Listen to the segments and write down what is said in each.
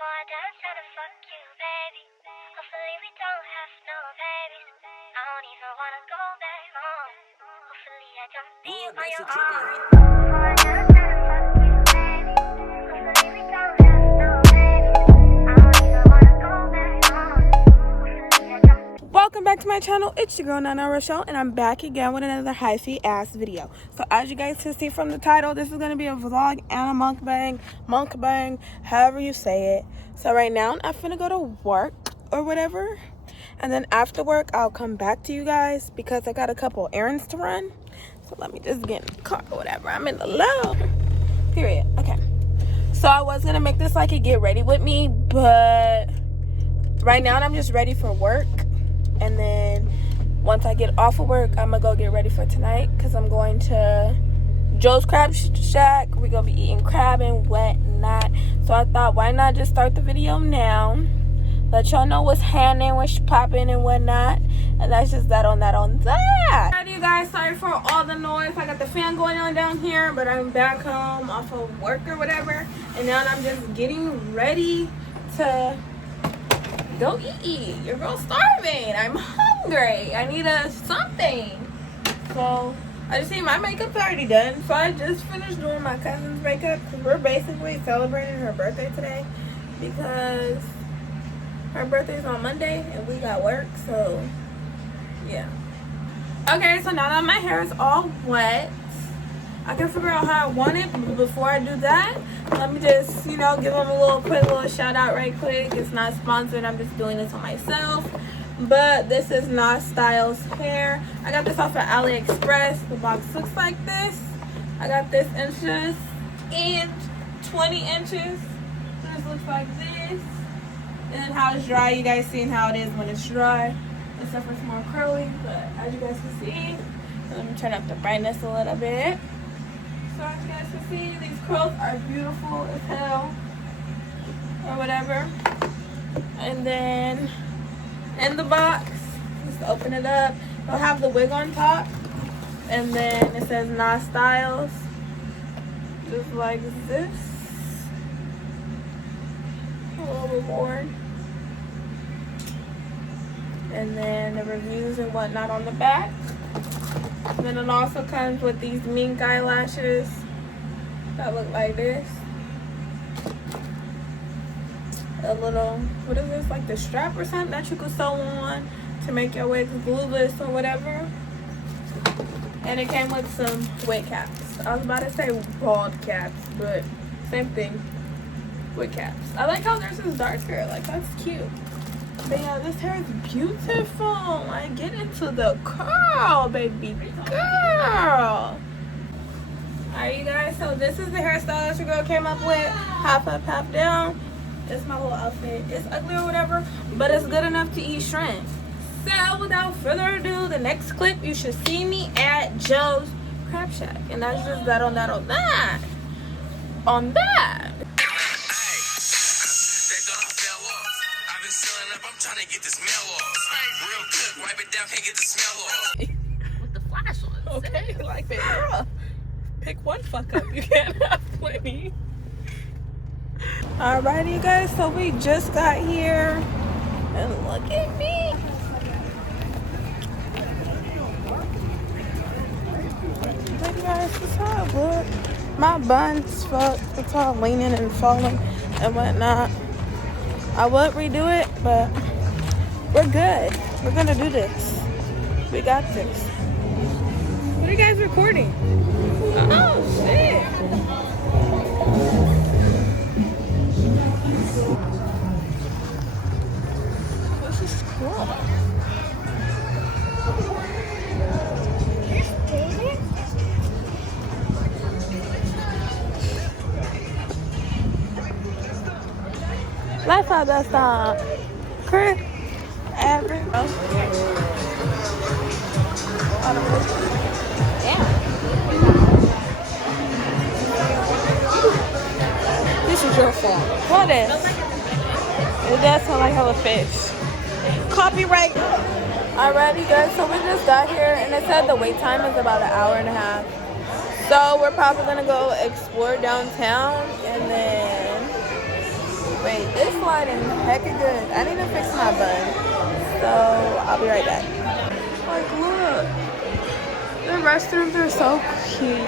before I dance, trying to fuck you, baby. Hopefully we don't have no babies. I don't even wanna go back home. Hopefully I don't leave on your arm. Before I dance, trying to fuck you, baby. Hopefully we don't have no babies. I don't even wanna go back home. Hopefully I don't. Welcome back to my channel. It's your girl Nana Rochelle, and I'm back again with another hyphy ass video. So as you guys can see from the title, this is gonna be a vlog and a mukbang, however you say it. So right now I'm finna go to work or whatever, and then after work I'll come back to you guys because I got a couple errands to run. So let me just get in the car or whatever. I'm in the low. Period. Okay. So I was gonna make this like a get ready with me, but right now I'm just ready for work. And then once I get off of work, I'm gonna go get ready for tonight because I'm going to Joe's Crab Shack. We're gonna be eating crab and whatnot. So I thought, why not just start the video now? Let y'all know what's happening, what's popping and whatnot. And that's just that on that. Alright, you guys, sorry for all the noise. I got the fan going on down here, but I'm back home off of work or whatever. And now I'm just getting ready to go eat. Your girl's starving. I'm hungry. I need something. So I just see my makeup's already done. So I just finished doing my cousin's makeup because we're basically celebrating her birthday today because her birthday's on Monday and we got work. So yeah. Okay, so now that my hair is all wet, I can figure out how I want it. But before I do that, let me just, give them a quick little shout out right quick. It's not sponsored. I'm just doing this on myself. But this is Nas Styles hair. I got this off of AliExpress. The box looks like this. I got this inches and 20 inches. This looks like this. And how it's dry. You guys seen how it is when it's dry. Except for it's more curly. But as you guys can see, let me turn up the brightness a little bit. So as you guys can see, these curls are beautiful as hell, or whatever. And then in the box, just open it up. It'll have the wig on top, and then it says Nas Styles, just like this. A little bit more. And then the reviews and whatnot on the back. Then it also comes with these mink eyelashes that look like this. A little, what is this, like the strap or something that you could sew on to make your wigs glueless or whatever. And it came with some wig caps. I was about to say bald caps, but same thing. Wig caps. I like how theirs is darker. Like, that's cute. But yeah, this hair is beautiful. Like, get into the curl, baby girl. Alright, you guys, so this is the hairstyle that your girl came up with. Half up, half down. It's my whole outfit. It's ugly or whatever, but it's good enough to eat shrimp. So without further ado, the next clip, you should see me at Joe's Crab Shack. And that's just that on that on that. On that. Trying to get the smell off. Real good, wipe it down, can't get the smell off. With the flash on. Okay, like that, girl. Pick one fuck up. You can't have plenty. Alrighty, you guys. So we just got here, and look at me. Look, you guys, this is how it look. My bun's fucked. It's all leaning and falling and whatnot. I would redo it, but we're good. We're gonna do this. We got this. What are you guys recording? Oh shit! This is cool. Life our best time. Crib. Ever. This is your fault. What is? It does sound like hella fish. Copyright. Alrighty guys, so we just got here and it said the wait time is about an hour and a half. So we're probably gonna go explore downtown and then Wait, this lighting hecka good. I need to fix my bun. So I'll be right back. Like, look. The restrooms are so cute.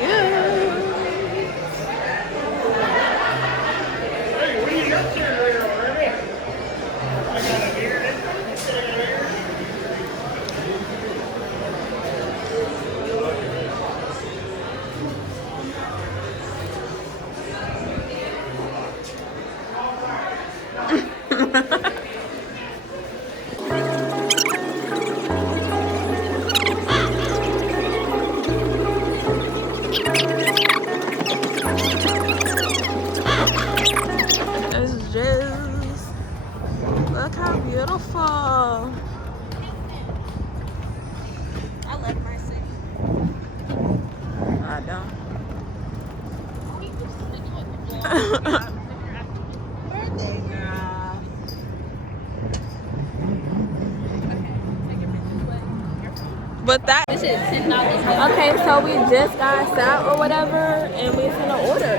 It's just, look how beautiful. I love my city. I don't. Birthday girl. But that. This is $10. Okay, so we just got sat or whatever, and we're gonna order.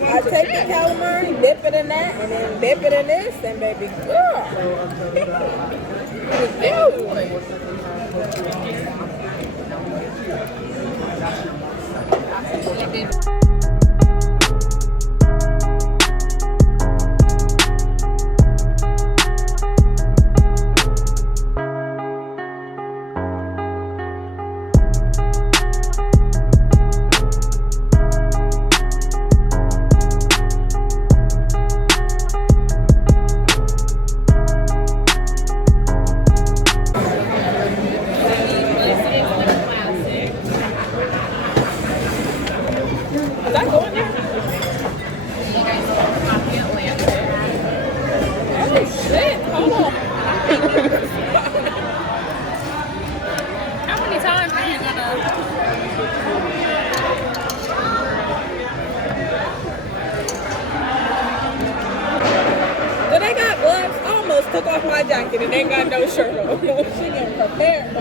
I take the calamari, dip it in that, and then dip it in this, and baby girl. Is that going there? Oh shit! Hold on. How many times are you gonna? So they got gloves. I almost took off my jacket and they got no shirt on. She getting prepared.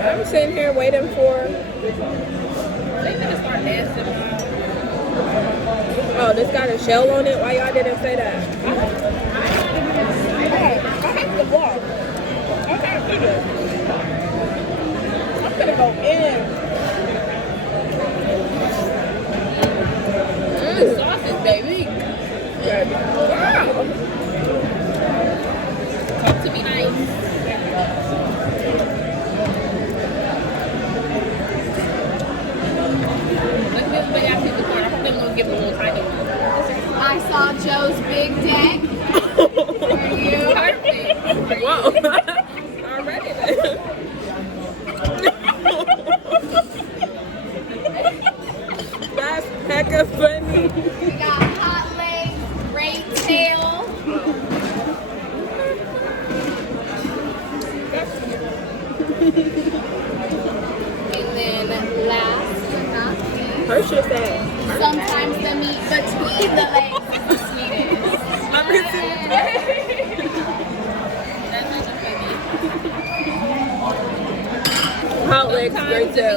I'm sitting here waiting for. They gonna start dancing. Oh, this got a shell on it. Why y'all didn't say that? I have to vlog. I can't do this. I'm gonna go in. Sausage, baby. Wow. Talk to me nice. Let's get the ass in the corner. I hope they're gonna give a little tiny one. I saw Joe's big deck. For you. Perfect. Whoa. Already then. That's hecka funny. We got hot legs, great tail. And then last but not least, Her shit sad. Sometimes the meat between the legs is the sweetest. I'm missing. Hot legs, great too.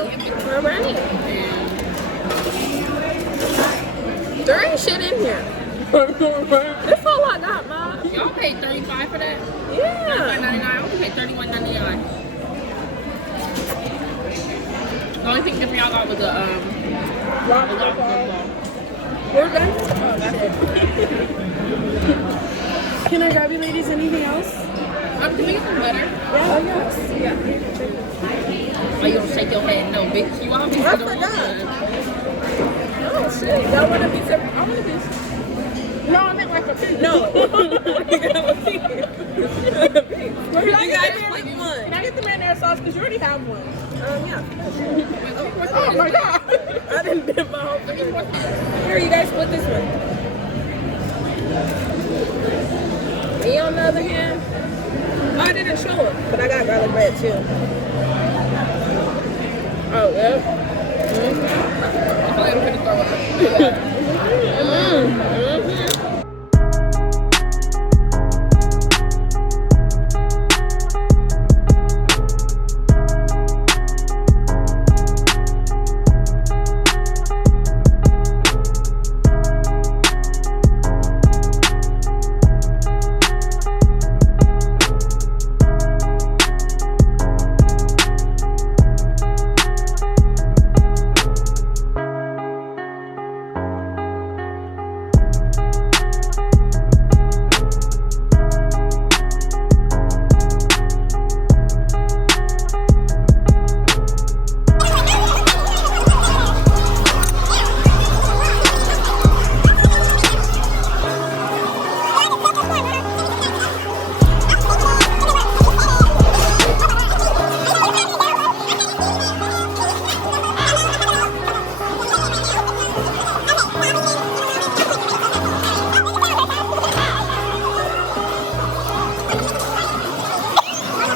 Alright. There ain't shit in here. That's all I got, Mom. Y'all paid $35 for that? Yeah. $39.99. I only paid $31.99. The only thing different y'all got was the lobster ball. We're done. Oh, that's it. Can I grab you ladies anything else? Can we get some butter? Yeah, yes. Yeah. Oh, you don't shake your head? No, bitch. You always I do the wrong forgot. one. Oh shit. Y'all want a piece of? I want a piece. No, I meant like a piece. No. You got a piece. You guys pick one. Can I get the mayonnaise sauce? Because you already have one. Yeah. Oh my god. I didn't dip my whole thing. Here, you guys split this one. Me on the other hand, I didn't show it, but I got garlic bread too. Oh, yeah.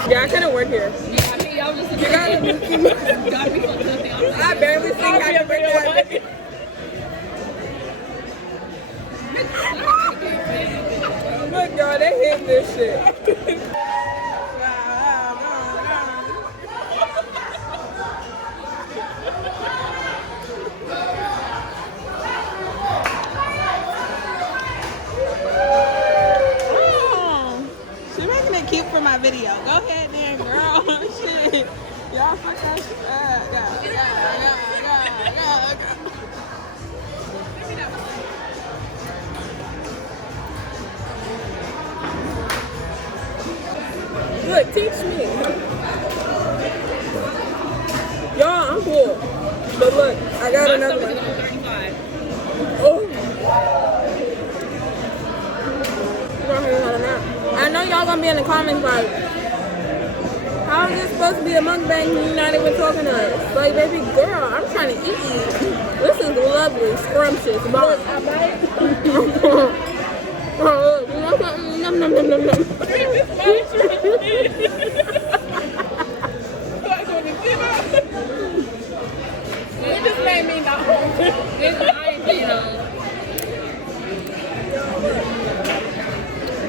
Yeah, I couldn't work here. Yeah, I mean, y'all just You gotta be so filthy. I barely think I can bring that. Look, y'all, they hit this shit. She making it cute for my video. Go ahead then, girl. Shit. Y'all fuck that shit. Look, teach me. Y'all, I'm cool. But look, I got another one. Oh. I know y'all gonna be in the comments like, how is this supposed to be a mukbang when you're not even talking to us? Like, baby girl, I'm trying to eat you. This is lovely, scrumptious. Look, I bite. Nom, nom, nom, nom, nom. It just made me not hungry.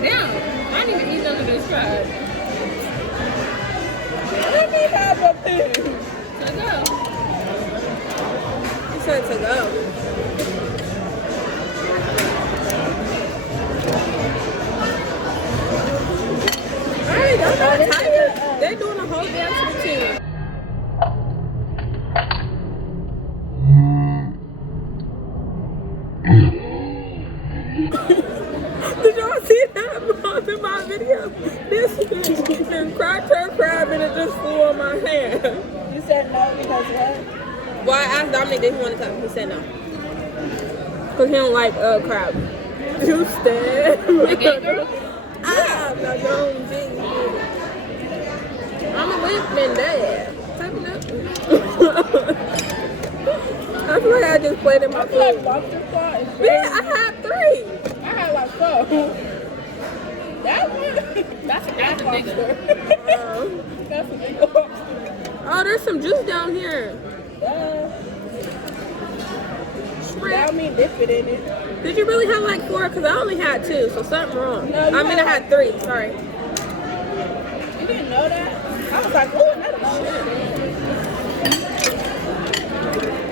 Damn, I didn't even eat none of this crab. Let me have a piece. To go. He said to go. Alright, I'm not tired. They're doing a whole dance routine. Did y'all see that mom in my video? This cracked her crab and it just flew on my hand. You said no because what? Well, I asked Dominic if he wanted to come. He said no. Because he don't like crab. You stand. I'm not going to I'm a Wickman dad. Type it up. I feel like I just played in my food. Lobster claw is Yeah, I had 3. I had like 4. That one? That's a big one. That's a big lobster. Oh, there's some juice down here. different? That don't mean dip it in it. Did you really have like 4? Because I only had 2, so something wrong. No, you I mean, I had 3. Sorry. You didn't know that? I was like, oh, another shit.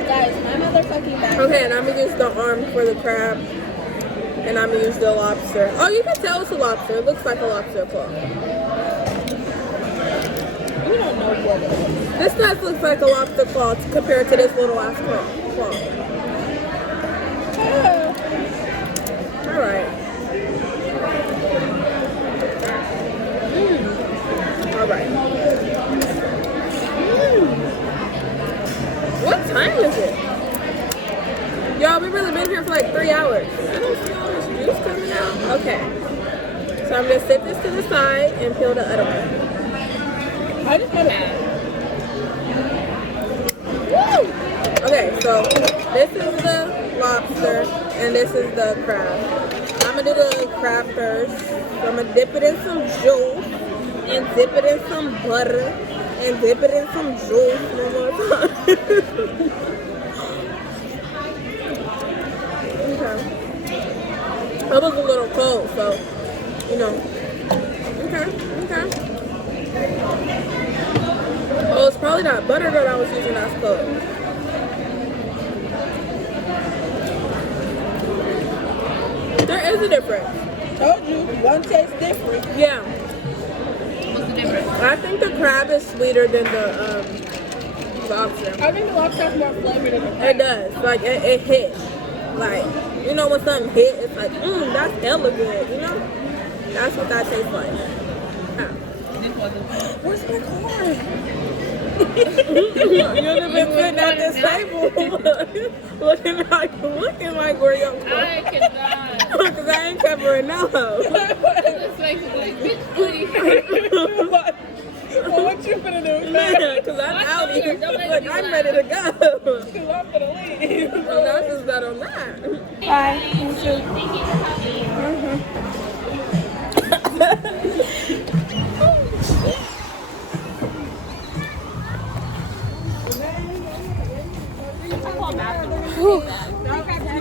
Guys, my motherfucking back. Okay, and I'm gonna use the arm for the crab, and I'm gonna use the lobster. Oh, you can tell it's a lobster. It looks like a lobster claw. You don't know what it is. This nut looks like a lobster claw compared to this little ass claw. All right. All right. What time is it? Y'all, we really been here for like 3 hours. I don't see all this juice coming out. Okay. So I'm gonna set this to the side and peel the other one. I just got it. Woo! Okay, so this is the lobster and this is the crab. I'm gonna do the crab first. So I'm gonna dip it in some juice and dip it in some butter and dip it in some juice one more time. Okay. That was a little cold, so you know. Okay. Oh, it's probably not butter that I was using that's cold. There is a difference. Told you, one tastes different. Yeah. What's the difference? I think the crab is sweeter than the lobster. I think the lobster has more flavor than the crab. It does. Like, it hits. Like, you know when something hit, it's like, that's hella good, you know? That's what that tastes like. Huh. Where's my car? You'd have been sitting at this table looking like where your car. I cannot. Because I ain't covering no hoe. This makes me like, bitch, please. Well, what you finna do? Because I'm out here. Look, I'm ready to go. Because I'm finna leave. Well, that's just that on that. Bye.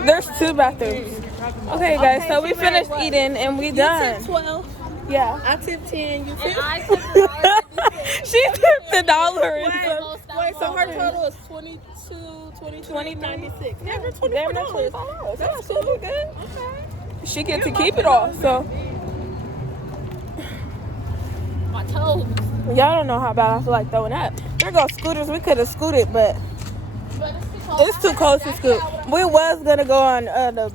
There's 2 bathrooms. Okay, guys, so we finished eating and we done. 12. Yeah. I tipped 10. You tipped? I took $1.50. She tipped $1. Wait, so her total is 22.96. Yeah, we're $24. That's super good. She gets to keep it all, so. My toes. Y'all don't know how bad I feel like throwing up. There go scooters. We could have scooted, but But it's too cold. it's too close to scoot. We was gonna go on the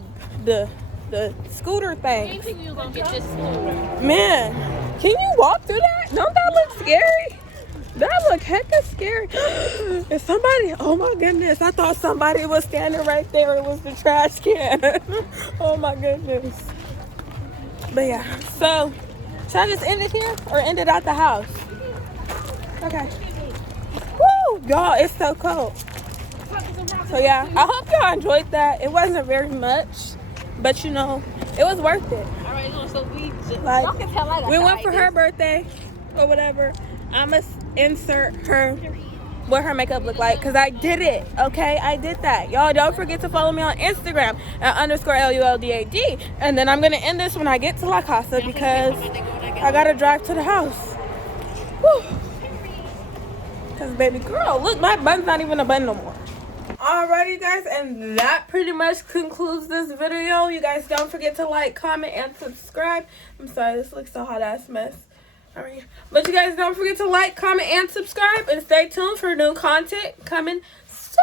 scooter I thing. didn't think we was gonna get this smooth. Man, can you walk through that? Don't that look scary? That look hecka scary. Is somebody? Oh my goodness! I thought somebody was standing right there. It was the trash can. Oh my goodness. But yeah. So, should I just end it here or end it at the house? Okay. Woo, y'all! It's so cold. So yeah, I hope y'all enjoyed that. It wasn't very much, but you know, it was worth it. Alright, so we just Like, y'all can tell I got we went for her diabetes. birthday or whatever. I'ma insert her what her makeup looked like because I did it. Okay, I did that. Y'all don't forget to follow me on Instagram at _LULDAD. And then I'm gonna end this when I get to La Casa because I gotta drive to the house. Woo. Cause baby girl, look, my button's not even a button no more. Alrighty guys, and that pretty much concludes this video. You guys don't forget to like, comment, and subscribe. I'm sorry, this looks so hot ass mess. Alright, but you guys don't forget to like, comment, and subscribe, and stay tuned for new content coming soon.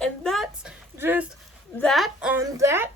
And that's just that on that.